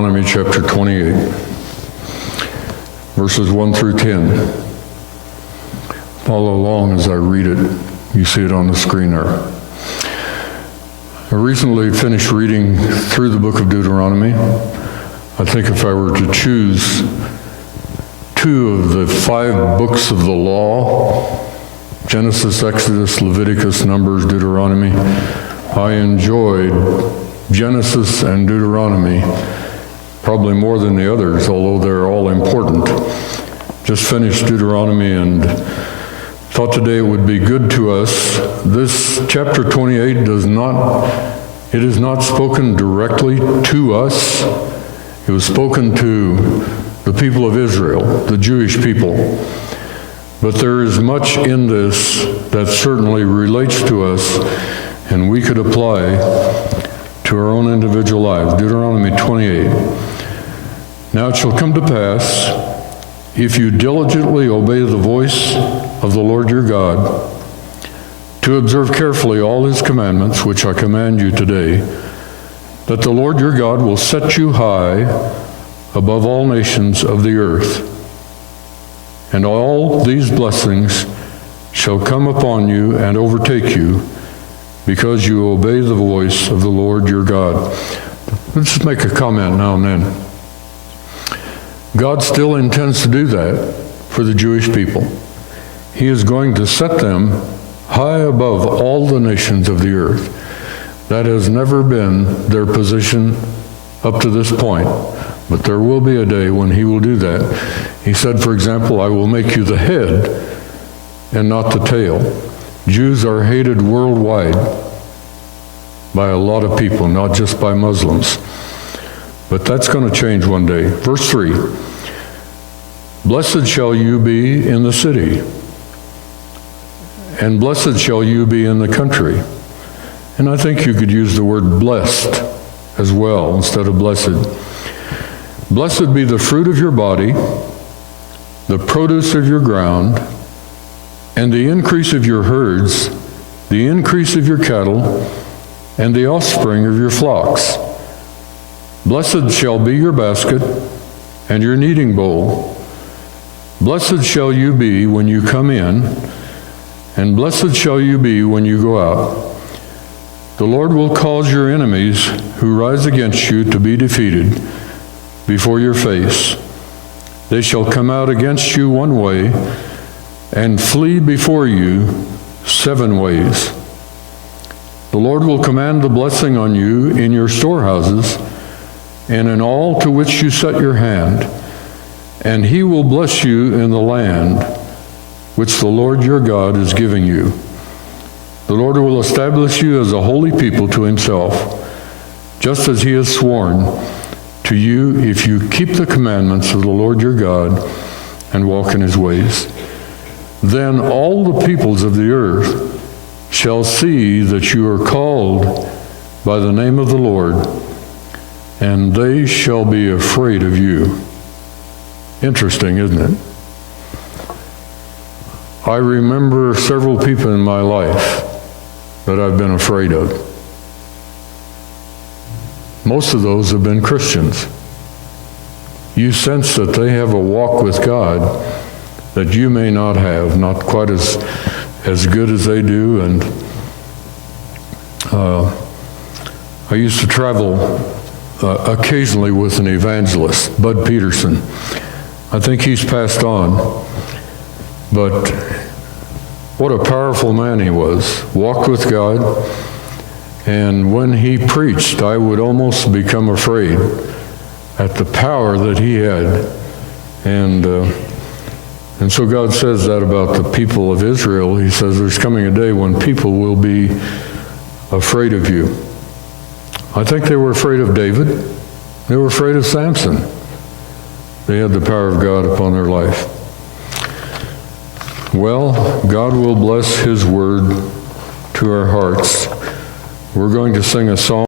Deuteronomy chapter 28, verses 1 through 10. Follow along as I read it. You see it on the screen there. I recently finished reading through the book of Deuteronomy. I think if I were to choose 2 of the 5 books of the law, Genesis, Exodus, Leviticus, Numbers, Deuteronomy, I enjoyed Genesis and Deuteronomy probably more than the others, although they're all important. Just finished Deuteronomy and thought today it would be good to us. This chapter 28 is not spoken directly to us. It was spoken to the people of Israel, the Jewish people. But there is much in this that certainly relates to us, and we could apply to our own individual lives. Deuteronomy 28. Now it shall come to pass, if you diligently obey the voice of the Lord your God, to observe carefully all his commandments, which I command you today, that the Lord your God will set you high above all nations of the earth. And all these blessings shall come upon you and overtake you, because you obey the voice of the Lord your God. Let's just make a comment now and then. God still intends to do that for the Jewish people. He is going to set them high above all the nations of the earth. That has never been their position up to this point, but there will be a day when he will do that. He said, for example, I will make you the head and not the tail. Jews are hated worldwide by a lot of people, not just by Muslims. But that's going to change one day. Verse 3, blessed shall you be in the city, and blessed shall you be in the country. And I think you could use the word blessed as well instead of blessed. Blessed be the fruit of your body, the produce of your ground, and the increase of your herds, the increase of your cattle, and the offspring of your flocks. Blessed shall be your basket and your kneading bowl. Blessed shall you be when you come in, and blessed shall you be when you go out. The Lord will cause your enemies who rise against you to be defeated before your face. They shall come out against you one way, and flee before you 7 ways. The Lord will command the blessing on you in your storehouses and in all to which you set your hand, and he will bless you in the land which the Lord your God is giving you. The Lord will establish you as a holy people to himself, just as he has sworn to you, if you keep the commandments of the Lord your God and walk in his ways. Then all the peoples of the earth shall see that you are called by the name of the Lord, and they shall be afraid of you. Interesting, isn't it? I remember several people in my life that I've been afraid of. Most of those have been Christians. You sense that they have a walk with God that you may not have, not quite as good as they do. And I used to travel occasionally with an evangelist, Bud Peterson. I think he's passed on, but what a powerful man he was. Walked with God, and when he preached, I would almost become afraid at the power that he had. And so God says that about the people of Israel. He says there's coming a day when people will be afraid of you. I think they were afraid of David. They were afraid of Samson. They had the power of God upon their life. Well, God will bless his word to our hearts. We're going to sing a song.